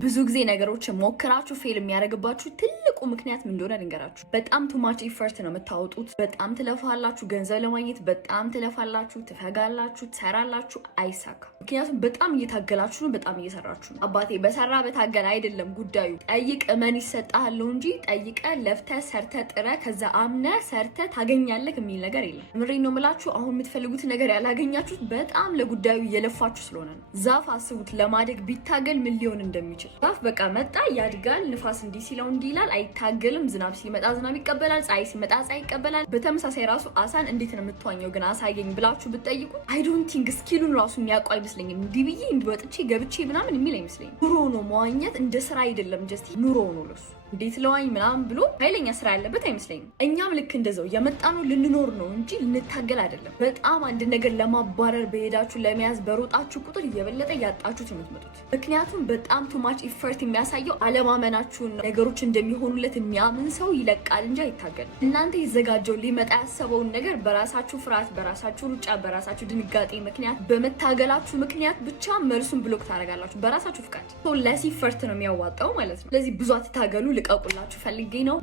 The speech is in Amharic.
ብዙ ጊዜ ነገሮችን ሞክራችሁ ፌል የሚያደርግባችሁ ትልቁ ምክንያት ምን እንደሆነ ልንገራችሁ። በጣም ቱማች ኢፈርት ነው የምታወጡት። በጣም ትለፋላችሁ፣ ገንዘብ ለማግኘት በጣም ትለፋላችሁ፣ ትፈጋላችሁ፣ ትሰራላችሁ፣ አይሳካም። ምክንያቱም በጣም እየታገላችሁ ነው፣ በጣም እየሰራችሁ ነው። አባቴ በሰራ በታገል አይደለም ጉዳዩ። ጠይቅ እመን ይሰጣል ነው እንጂ ጠይቀ ለፍተ ሰርተ ጥረ ከዛ አምነ ሰርተ ታገኛለህ የሚል ነገር የለም። ምሬን ነው የምላችሁ። አሁን የምትፈልጉት ነገር ያላገኛችሁት በጣም ለጉዳዩ እየለፋችሁ ስለሆነ ነው። ዛፍ አስቡት፣ ለማደግ ቢታገል ምን ሊሆን እንደሚችል። ዛፍ በቃ መጣ ያድጋል፣ ንፋስ እንዲህ ሲለው እንዲህ ይላል፣ አይታገልም። ዝናብ ሲመጣ ዝናብ ይቀበላል፣ ፀሐይ ሲመጣ ፀሐይ ይቀበላል። በተመሳሳይ ራሱ አሳን እንዴት ነው የምትዋኘው ግን አሳየኝ ብላችሁ ብትጠይቁ አይ ዶንት ቲንክ ስኪሉን ራሱ የሚያውቁ አይመስለኝም። እንዲህ ብዬ እንዲወጥቼ ገብቼ ምናምን የሚል አይመስለኝም። ኑሮ ነው መዋኘት፣ እንደ ስራ አይደለም። ጀስት ኑሮ ነው ለሱ። እንዴት ለዋኝ ምናምን ብሎ ኃይለኛ ስራ ያለበት አይመስለኝም። እኛም ልክ እንደዛው የመጣነው ልንኖር ነው እንጂ ልንታገል አይደለም። በጣም አንድ ነገር ለማባረር በሄዳችሁ ለመያዝ በሮጣችሁ ቁጥር እየበለጠ ያጣችሁት የምትመጡት። ምክንያቱም በጣም ቱማች ኢፈርት የሚያሳየው አለማመናችሁን ነው። ነገሮች እንደሚሆኑለት የሚያምን ሰው ይለቃል እንጂ አይታገልም። እናንተ ይዘጋጀው ሊመጣ ያሰበውን ነገር በራሳችሁ ፍርሃት፣ በራሳችሁ ሩጫ፣ በራሳችሁ ድንጋጤ ምክንያት በመታገላችሁ ምክንያት ብቻ መልሱን ብሎክ ታደርጋላችሁ በራሳችሁ ፍቃድ። ለሲ ኢፈርት ነው የሚያዋጣው ማለት ነው። ስለዚህ ብዙ አትታገሉ፣ ልቀቁላችሁ ፈልጌ ነው።